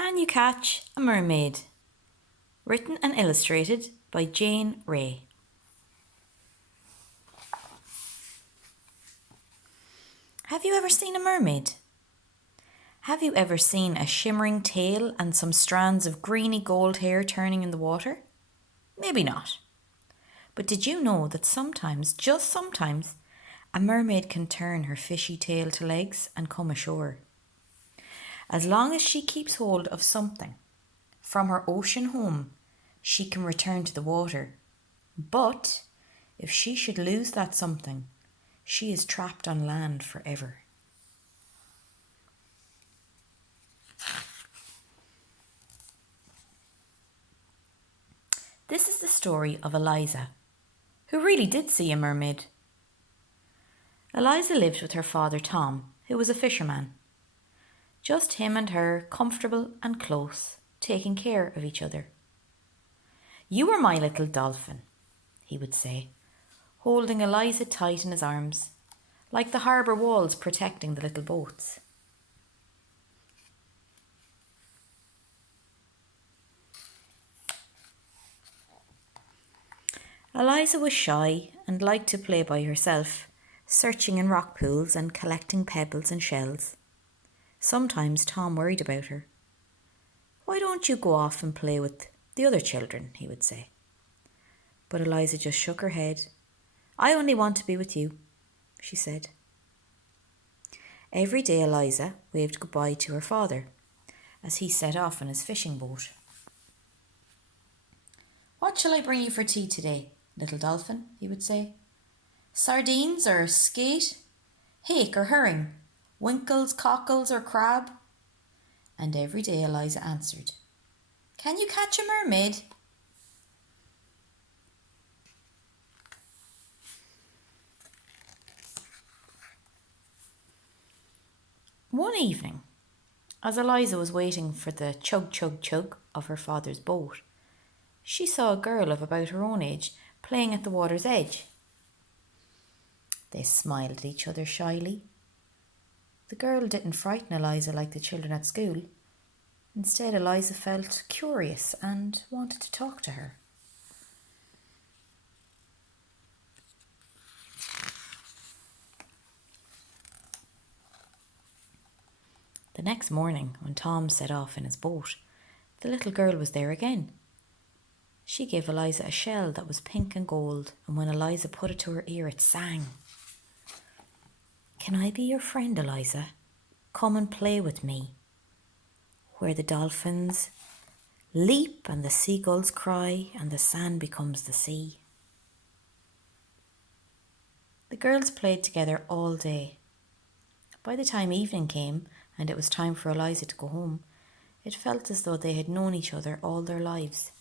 Can You Catch a Mermaid? Written and illustrated by Jane Ray. Have you ever seen a mermaid? Have you ever seen a shimmering tail and some strands of greeny gold hair turning in the water? Maybe not. But did you know that sometimes, just sometimes, a mermaid can turn her fishy tail to legs and come ashore? As long as she keeps hold of something from her ocean home, she can return to the water. But if she should lose that something, she is trapped on land forever. This is the story of Eliza, who really did see a mermaid. Eliza lived with her father Tom, who was a fisherman. Just him and her, comfortable and close, taking care of each other. "You are my little dolphin," he would say, holding Eliza tight in his arms, like the harbour walls protecting the little boats. Eliza was shy and liked to play by herself, searching in rock pools and collecting pebbles and shells. Sometimes Tom worried about her. "Why don't you go off and play with the other children?" he would say. But Eliza just shook her head. "I only want to be with you," she said. Every day Eliza waved goodbye to her father as he set off in his fishing boat. "What shall I bring you for tea today, little dolphin?" he would say. "Sardines or skate? Hake or herring? Winkles, cockles or crab?" And every day Eliza answered, "Can you catch a mermaid?" One evening, as Eliza was waiting for the chug chug chug of her father's boat, she saw a girl of about her own age playing at the water's edge. They smiled at each other shyly. The girl didn't frighten Eliza like the children at school. Instead, Eliza felt curious and wanted to talk to her. The next morning, when Tom set off in his boat, the little girl was there again. She gave Eliza a shell that was pink and gold, and when Eliza put it to her ear, it sang. "Can I be your friend, Eliza? Come and play with me, where the dolphins leap and the seagulls cry and the sand becomes the sea." The girls played together all day. By the time evening came and it was time for Eliza to go home, it felt as though they had known each other all their lives.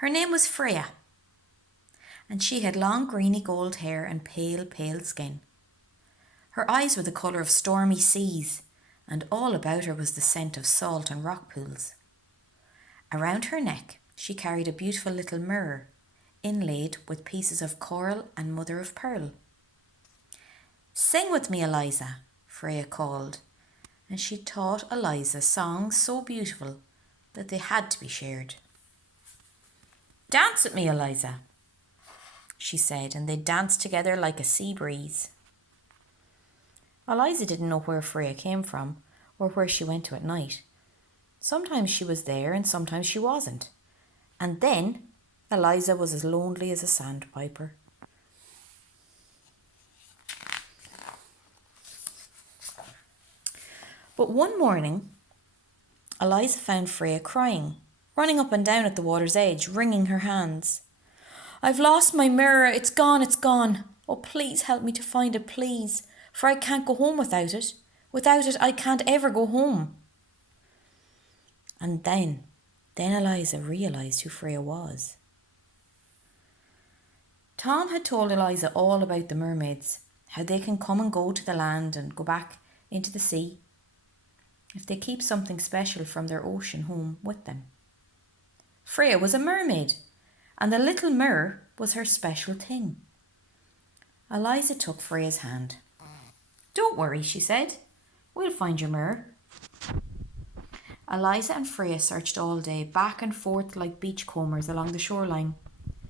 Her name was Freya, and she had long greeny gold hair and pale, pale skin. Her eyes were the colour of stormy seas, and all about her was the scent of salt and rock pools. Around her neck she carried a beautiful little mirror, inlaid with pieces of coral and mother of pearl. "Sing with me, Eliza," Freya called, and she taught Eliza songs so beautiful that they had to be shared. "Dance with me, Eliza," she said, and they danced together like a sea breeze. Eliza didn't know where Freya came from or where she went to at night. Sometimes she was there and sometimes she wasn't. And then Eliza was as lonely as a sandpiper. But one morning, Eliza found Freya crying, running up and down at the water's edge, wringing her hands. "I've lost my mirror. It's gone, it's gone. Oh, please help me to find it, please, for I can't go home without it. Without it, I can't ever go home." And then Eliza realised who Freya was. Tom had told Eliza all about the mermaids, how they can come and go to the land and go back into the sea if they keep something special from their ocean home with them. Freya was a mermaid, and the little mirror was her special thing. Eliza took Freya's hand. "Don't worry," she said. "We'll find your mirror." Eliza and Freya searched all day, back and forth like beachcombers along the shoreline,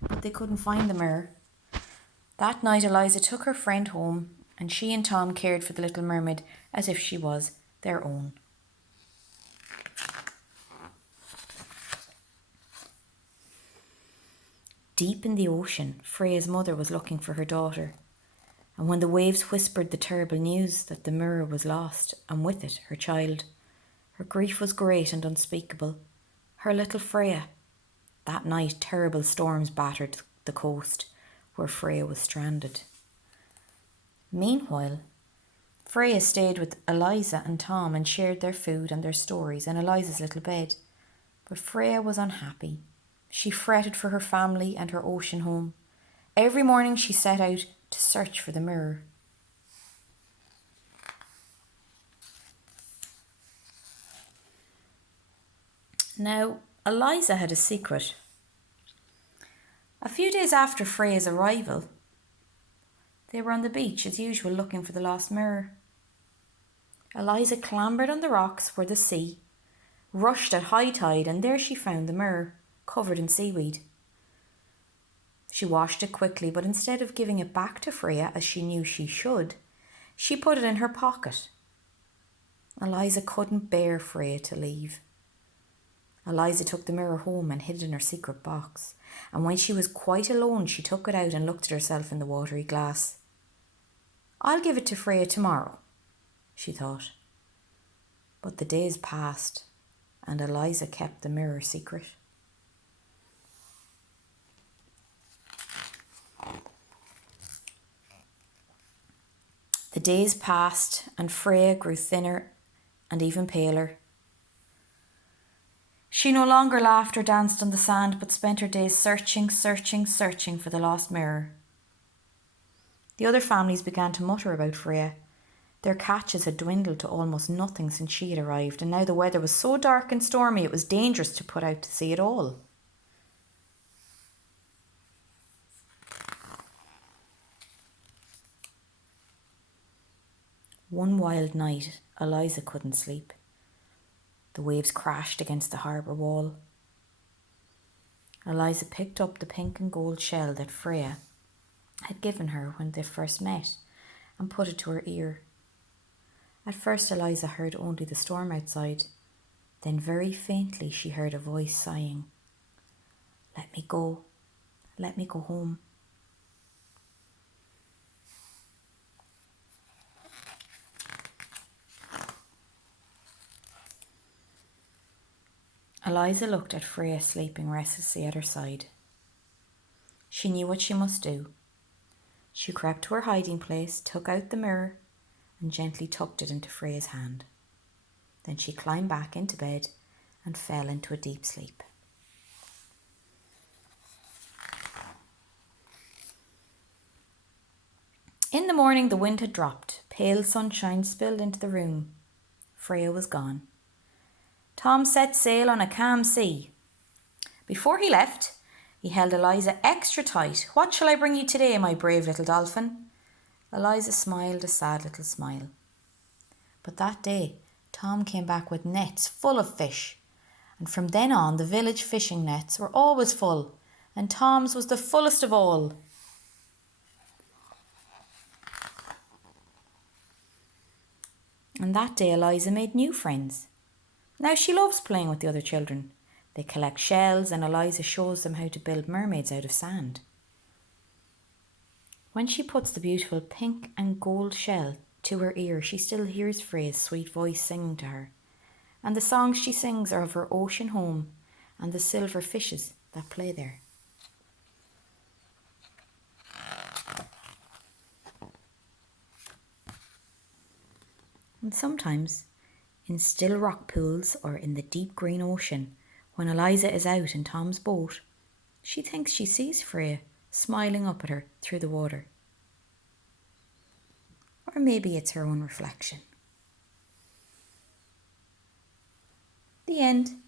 but they couldn't find the mirror. That night Eliza took her friend home, and she and Tom cared for the little mermaid as if she was their own. Deep in the ocean, Freya's mother was looking for her daughter, and when the waves whispered the terrible news that the mirror was lost, and with it her child, her grief was great and unspeakable. Her little Freya. That night terrible storms battered the coast where Freya was stranded. Meanwhile, Freya stayed with Eliza and Tom and shared their food and their stories in Eliza's little bed. But Freya was unhappy. She fretted for her family and her ocean home. Every morning she set out to search for the mirror. Now, Eliza had a secret. A few days after Freya's arrival, they were on the beach as usual looking for the lost mirror. Eliza clambered on the rocks where the sea rushed at high tide, and there she found the mirror, covered in seaweed. She washed it quickly, but instead of giving it back to Freya as she knew she should, she put it in her pocket. Eliza couldn't bear Freya to leave. Eliza took the mirror home and hid it in her secret box, and when she was quite alone she took it out and looked at herself in the watery glass. "I'll give it to Freya tomorrow," she thought. But the days passed, and Eliza kept the mirror secret. The days passed, and Freya grew thinner and even paler. She no longer laughed or danced on the sand, but spent her days searching for the lost mirror. The other families began to mutter about Freya. Their catches had dwindled to almost nothing since she had arrived, and now the weather was so dark and stormy it was dangerous to put out to sea at all. One wild night, Eliza couldn't sleep. The waves crashed against the harbour wall. Eliza picked up the pink and gold shell that Freya had given her when they first met and put it to her ear. At first Eliza heard only the storm outside. Then very faintly she heard a voice sighing, "Let me go home." Eliza looked at Freya sleeping restlessly at her side. She knew what she must do. She crept to her hiding place, took out the mirror, and gently tucked it into Freya's hand. Then she climbed back into bed and fell into a deep sleep. In the morning the wind had dropped. Pale sunshine spilled into the room. Freya was gone. Tom set sail on a calm sea. Before he left, he held Eliza extra tight. "What shall I bring you today, my brave little dolphin?" Eliza smiled a sad little smile. But that day, Tom came back with nets full of fish, and from then on the village fishing nets were always full, and Tom's was the fullest of all. And that day Eliza made new friends. Now she loves playing with the other children. They collect shells, and Eliza shows them how to build mermaids out of sand. When she puts the beautiful pink and gold shell to her ear, she still hears Freya's sweet voice singing to her. And the songs she sings are of her ocean home and the silver fishes that play there. And sometimes, in still rock pools or in the deep green ocean, when Eliza is out in Tom's boat, she thinks she sees Freya smiling up at her through the water. Or maybe it's her own reflection. The end.